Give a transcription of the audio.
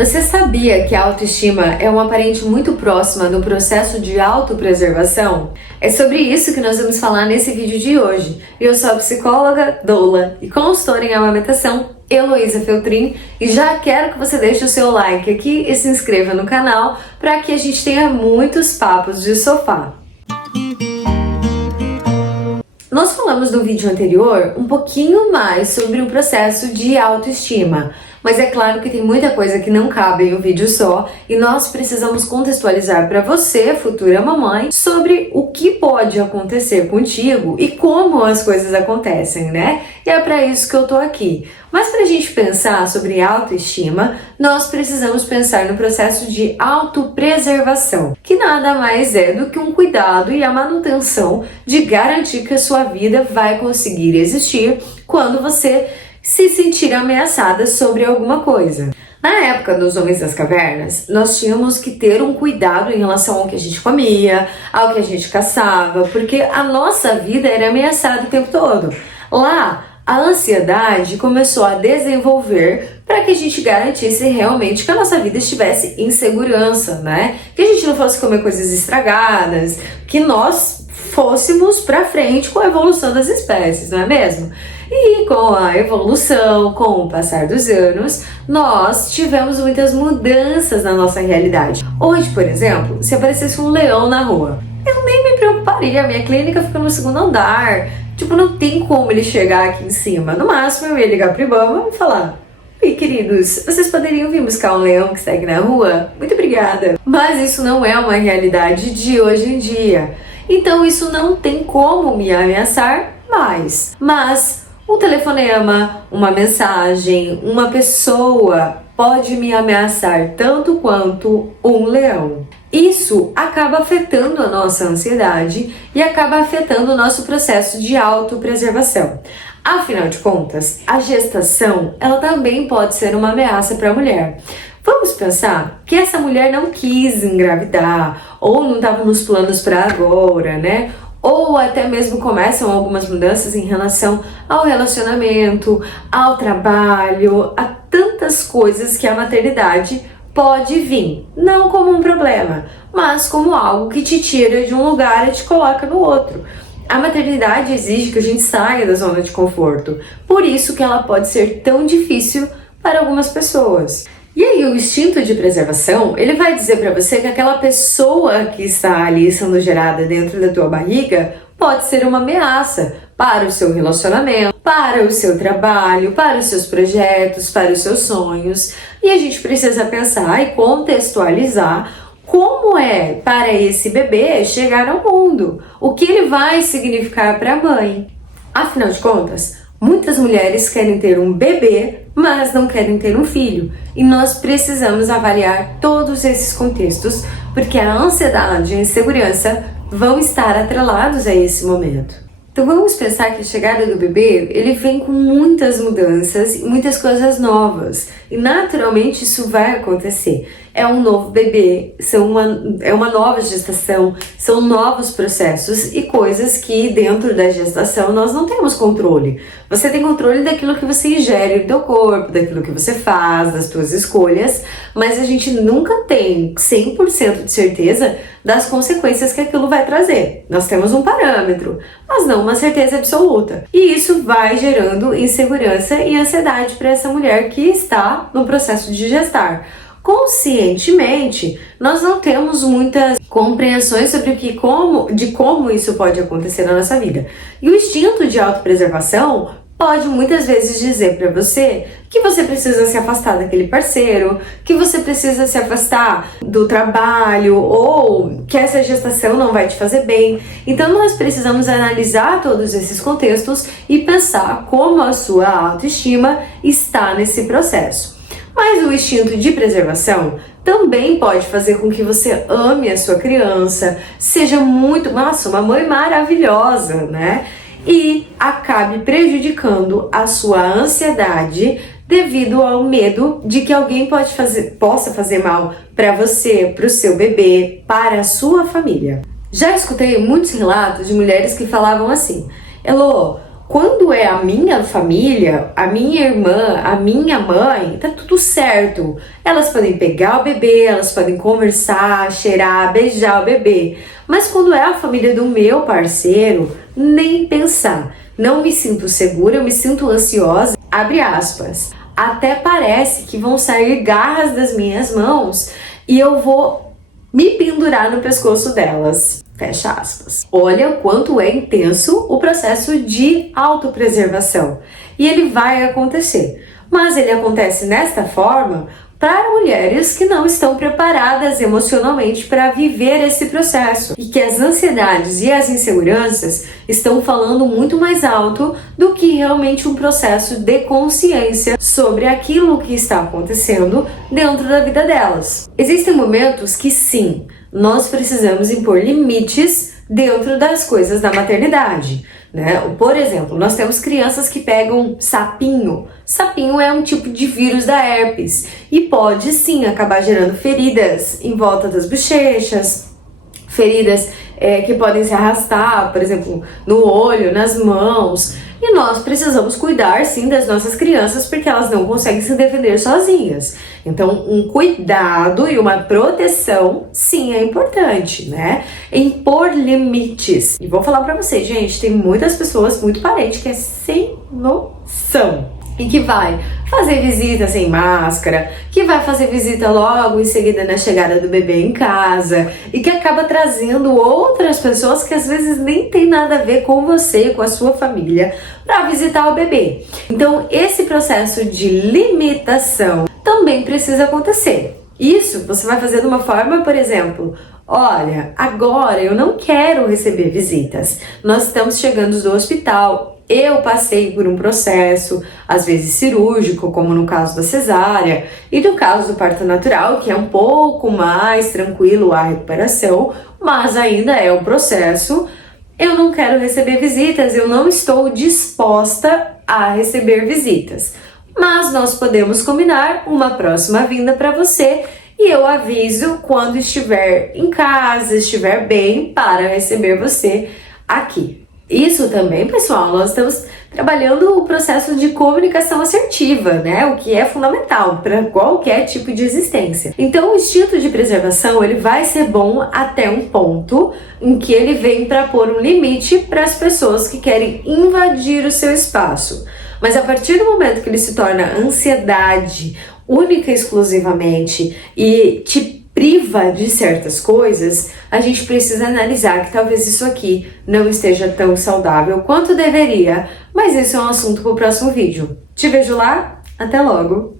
Você sabia que a autoestima é uma parente muito próxima do processo de autopreservação? É sobre isso que nós vamos falar nesse vídeo de hoje. Eu sou a psicóloga, doula e consultora em amamentação, Heloísa Feltrin, e já quero que você deixe o seu like aqui e se inscreva no canal para que a gente tenha muitos papos de sofá. Nós falamos no vídeo anterior um pouquinho mais sobre o processo de autoestima, mas é claro que tem muita coisa que não cabe em um vídeo só e nós precisamos contextualizar para você, futura mamãe, sobre o que pode acontecer contigo e como as coisas acontecem, né? E é para isso que eu tô aqui. Mas para a gente pensar sobre autoestima, nós precisamos pensar no processo de autopreservação, que nada mais é do que um cuidado e a manutenção de garantir que a sua vida vai conseguir existir quando você se sentir ameaçada sobre alguma coisa. Na época dos homens das cavernas, nós tínhamos que ter um cuidado em relação ao que a gente comia, ao que a gente caçava, porque a nossa vida era ameaçada o tempo todo. Lá, a ansiedade começou a desenvolver para que a gente garantisse realmente que a nossa vida estivesse em segurança, né? Que a gente não fosse comer coisas estragadas, que nós fôssemos para frente com a evolução das espécies, não é mesmo? E com a evolução, com o passar dos anos, nós tivemos muitas mudanças na nossa realidade. Hoje, por exemplo, se aparecesse um leão na rua, eu nem me preocuparia, minha clínica fica no segundo andar, tipo, não tem como ele chegar aqui em cima. No máximo, eu ia ligar pro Ibama e falar: oi, queridos, vocês poderiam vir buscar um leão que segue na rua? Muito obrigada. Mas isso não é uma realidade de hoje em dia. Então, isso não tem como me ameaçar mais. Mas um telefonema, uma mensagem, uma pessoa pode me ameaçar tanto quanto um leão. Isso acaba afetando a nossa ansiedade e acaba afetando o nosso processo de autopreservação. Afinal de contas, a gestação, ela também pode ser uma ameaça para a mulher. Vamos pensar que essa mulher não quis engravidar ou não estava nos planos para agora, né? Ou até mesmo começam algumas mudanças em relação ao relacionamento, ao trabalho, a tantas coisas que a maternidade pode vir, não como um problema, mas como algo que te tira de um lugar e te coloca no outro. A maternidade exige que a gente saia da zona de conforto, por isso que ela pode ser tão difícil para algumas pessoas. E aí o instinto de preservação, ele vai dizer para você que aquela pessoa que está ali sendo gerada dentro da tua barriga pode ser uma ameaça para o seu relacionamento, para o seu trabalho, para os seus projetos, para os seus sonhos. E a gente precisa pensar e contextualizar como é para esse bebê chegar ao mundo, o que ele vai significar para a mãe. Afinal de contas, muitas mulheres querem ter um bebê, mas não querem ter um filho. E nós precisamos avaliar todos esses contextos, porque a ansiedade e a insegurança vão estar atrelados a esse momento. Então vamos pensar que a chegada do bebê, ele vem com muitas mudanças e muitas coisas novas. E naturalmente isso vai acontecer. É um novo bebê, é uma nova gestação, são novos processos e coisas que dentro da gestação nós não temos controle. Você tem controle daquilo que você ingere no teu corpo, daquilo que você faz, das suas escolhas, mas a gente nunca tem 100% de certeza das consequências que aquilo vai trazer. Nós temos um parâmetro, mas não uma certeza absoluta. E isso vai gerando insegurança e ansiedade para essa mulher que está no processo de gestar. Conscientemente, nós não temos muitas compreensões sobre como isso pode acontecer na nossa vida. E o instinto de autopreservação pode muitas vezes dizer para você que você precisa se afastar daquele parceiro, que você precisa se afastar do trabalho ou que essa gestação não vai te fazer bem. Então nós precisamos analisar todos esses contextos e pensar como a sua autoestima está nesse processo. Mas o instinto de preservação também pode fazer com que você ame a sua criança, seja uma mãe maravilhosa, né? E acabe prejudicando a sua ansiedade devido ao medo de que alguém possa fazer mal para você, para o seu bebê, para a sua família. Já escutei muitos relatos de mulheres que falavam assim: Elô, Quando é a minha família, a minha irmã, a minha mãe, tá tudo certo. Elas podem pegar o bebê, elas podem conversar, cheirar, beijar o bebê. Mas quando é a família do meu parceiro, nem pensar. Não me sinto segura, eu me sinto ansiosa, abre aspas. Até parece que vão sair garras das minhas mãos e eu vou me pendurar no pescoço delas. Fecha aspas. Olha o quanto é intenso o processo de autopreservação. E ele vai acontecer. Mas ele acontece nesta forma para mulheres que não estão preparadas emocionalmente para viver esse processo. E que as ansiedades e as inseguranças estão falando muito mais alto do que realmente um processo de consciência sobre aquilo que está acontecendo dentro da vida delas. Existem momentos que sim, nós precisamos impor limites dentro das coisas da maternidade, né? Por exemplo, nós temos crianças que pegam sapinho. Sapinho é um tipo de vírus da herpes e pode sim acabar gerando feridas em volta das bochechas, feridas que podem se arrastar, por exemplo, no olho, nas mãos. E nós precisamos cuidar sim das nossas crianças porque elas não conseguem se defender sozinhas. Então, um cuidado e uma proteção sim é importante, né? Impor limites. E vou falar pra vocês, gente, tem muitas pessoas, muito parente, que é sem noção. E que vai fazer visita sem máscara, que vai fazer visita logo em seguida na chegada do bebê em casa e que acaba trazendo outras pessoas que às vezes nem tem nada a ver com você, com a sua família, para visitar o bebê. Então, esse processo de limitação também precisa acontecer. Isso você vai fazer de uma forma, por exemplo, olha, agora eu não quero receber visitas. Nós estamos chegando do hospital. Eu passei por um processo, às vezes cirúrgico, como no caso da cesárea, e no caso do parto natural, que é um pouco mais tranquilo a recuperação, mas ainda é um processo. Eu não quero receber visitas, eu não estou disposta a receber visitas. Mas nós podemos combinar uma próxima vinda para você e eu aviso quando estiver em casa, estiver bem, para receber você aqui. Isso também, pessoal, nós estamos trabalhando o processo de comunicação assertiva, né? O que é fundamental para qualquer tipo de existência. Então, o instinto de preservação, ele vai ser bom até um ponto em que ele vem para pôr um limite para as pessoas que querem invadir o seu espaço. Mas a partir do momento que ele se torna ansiedade, única e exclusivamente, e te priva de certas coisas, a gente precisa analisar que talvez isso aqui não esteja tão saudável quanto deveria, mas isso é um assunto para o próximo vídeo. Te vejo lá, até logo!